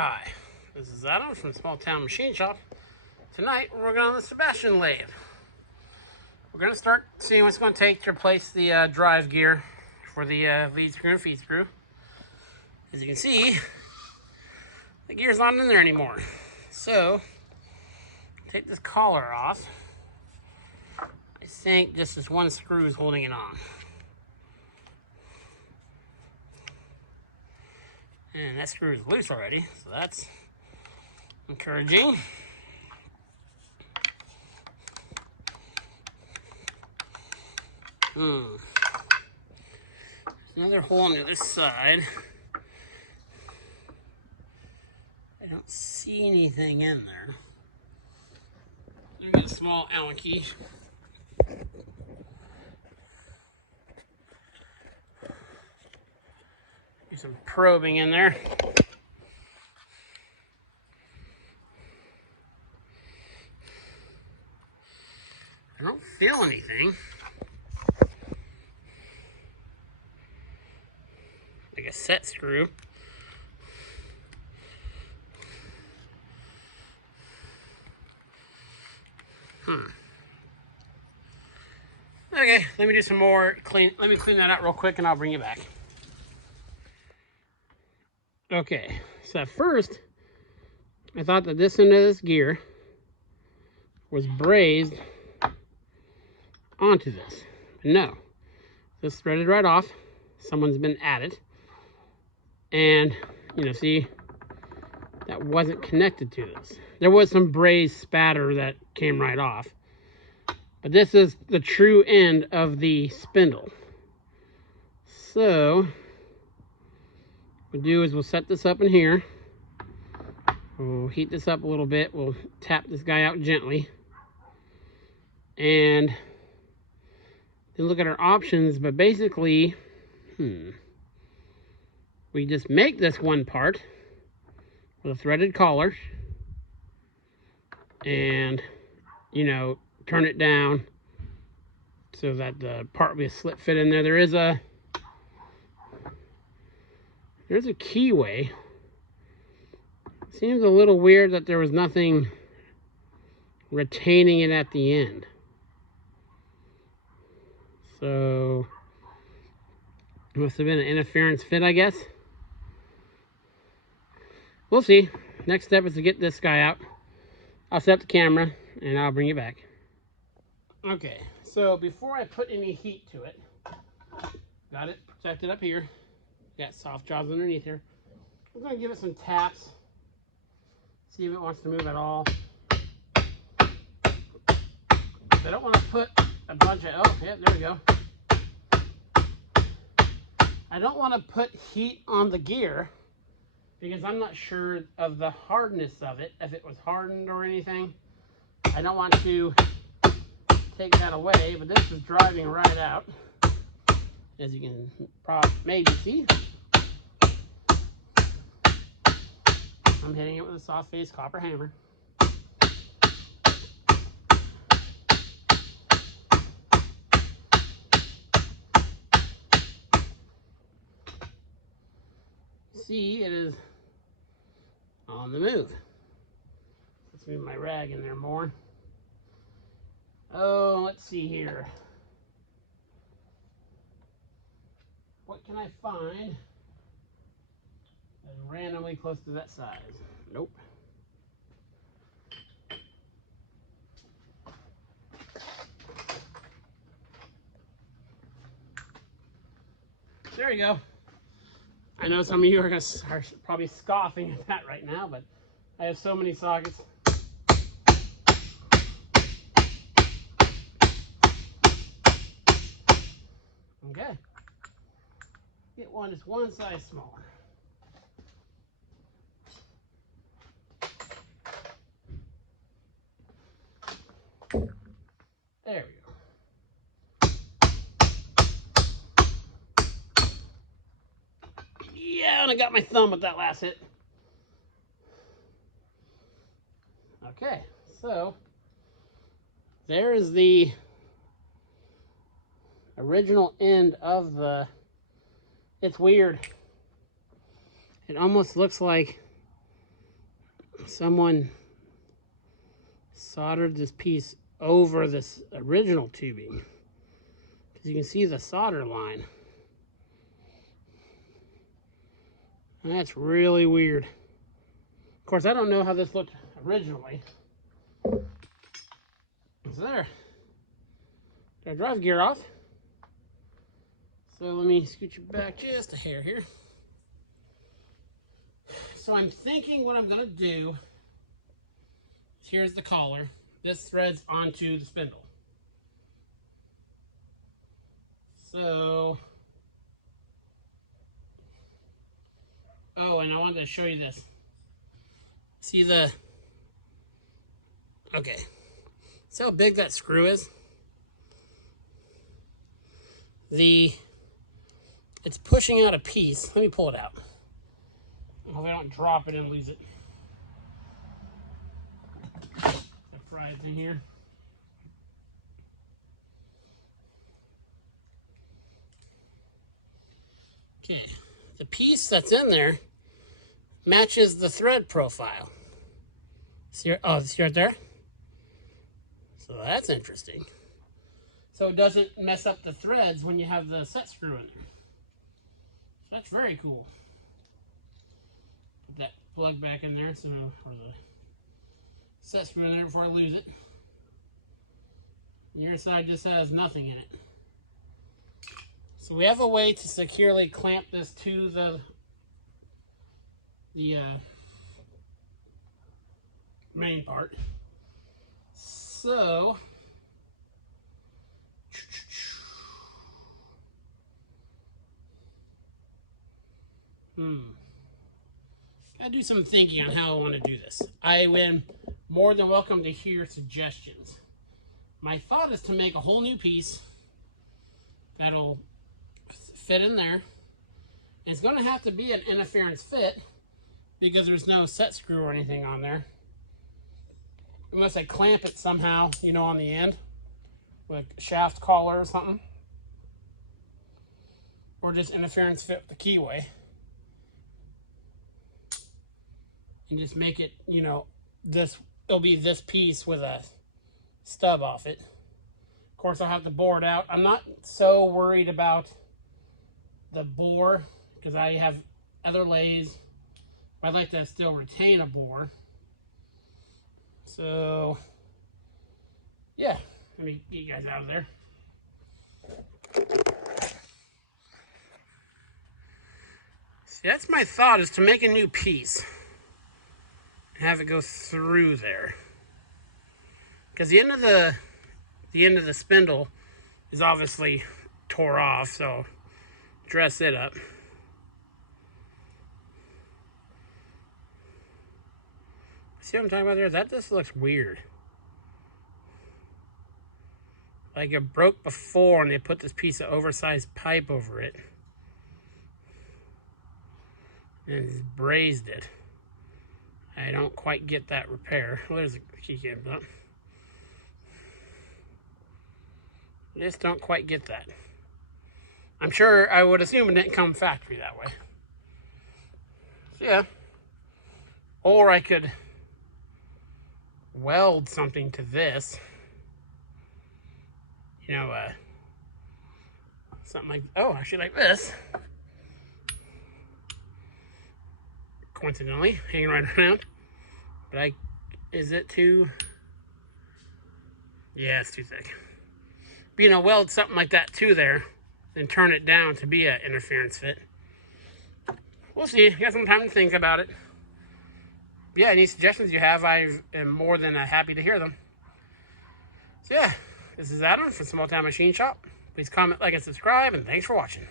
Hi, this is Adam from Small Town Machine Shop. Tonight we're working on the sabastion lathe. We're going to start seeing what it's going to take to replace the drive gear for the lead screw and feed screw. As you can see, the gear's not in there anymore. So, take this collar off. I think just this one screw is holding it on. And that screw is loose already, so that's encouraging. There's another hole on the other side. I don't see anything in there. Let me get a small Allen key. Do some probing in there. I don't feel anything. Like a set screw. Okay, let me do some more let me clean that out real quick and I'll bring you back. Okay, so at first, I thought that this end of this gear was brazed onto this. But no, this threaded right off. Someone's been at it. And, see, that wasn't connected to this. There was some brazed spatter that came right off. But this is the true end of the spindle. So, what we'll do is we'll set this up in here. We'll heat this up a little bit. We'll tap this guy out gently. And then look at our options. But basically, we just make this one part with a threaded collar. And, turn it down so that the part will be a slip fit in there. There's a keyway. Seems a little weird that there was nothing retaining it at the end. So it must have been an interference fit, I guess. We'll see. Next step is to get this guy out. I'll set up the camera and I'll bring you back. Okay, so before I put any heat to it, got it protected up here. Got soft jaws underneath here. I'm going to give it some taps. See if it wants to move at all. I don't want to put a bunch of, oh, yeah, there we go. I don't want to put heat on the gear because I'm not sure of the hardness of it, if it was hardened or anything. I don't want to take that away, but this is driving right out, as you can maybe see. I'm hitting it with a soft face copper hammer. See, it is on the move. Let's move my rag in there more. Oh, let's see here. What can I find that's randomly close to that size? Nope. There you go. I know some of you are probably scoffing at that right now, but I have so many sockets. Okay. Get one just one size smaller. There we go. Yeah, and I got my thumb with that last hit. Okay, so there is the original end of the, it's weird. It almost looks like someone soldered this piece over this original tubing, because you can see the solder line. And that's really weird. Of course, I don't know how this looked originally. So there. Got drive gear off. So let me scoot you back just a hair here. So I'm thinking what I'm going to do, here's the collar. This threads onto the spindle. So, oh, and I wanted to show you this. See the, okay, see how big that screw is? It's pushing out a piece. Let me pull it out. I hope I don't drop it and lose it. The fries in here. Okay, the piece that's in there matches the thread profile. See, see right there? So that's interesting. So it doesn't mess up the threads when you have the set screw in there. So that's very cool. Put that plug back in there, so, or the set screw in there before I lose it. Your side just has nothing in it. So we have a way to securely clamp this to the main part. So I do some thinking on how I want to do this. I am more than welcome to hear suggestions. My thought is to make a whole new piece that'll fit in there. It's going to have to be an interference fit because there's no set screw or anything on there. Unless I clamp it somehow, you know, on the end with a shaft collar or something. Or just interference fit with the keyway. And just make it, you know, it'll be this piece with a stub off it. Of course, I'll have to bore it out. I'm not so worried about the bore because I have other lathes. I'd like to still retain a bore. So, yeah, let me get you guys out of there. See, that's my thought, is to make a new piece. Have it go through there, because the end of the spindle is obviously tore off, so dress it up. See what I'm talking about there? That just looks weird. Like it broke before and they put this piece of oversized pipe over it and just brazed it. I don't quite get that repair. Well, there's a keycam up. I just don't quite get that. I'm sure, I would assume it didn't come factory that way. So yeah. Or I could weld something to this. You know, something like, oh, actually like this. Coincidentally, hanging right around. But is it too? Yeah, it's too thick. But, you know, weld something like that to there, then turn it down to be an interference fit. We'll see. You got some time to think about it. But yeah, any suggestions you have, I am more than happy to hear them. So yeah, this is Adam from Small Town Machine Shop. Please comment, like, and subscribe, and thanks for watching.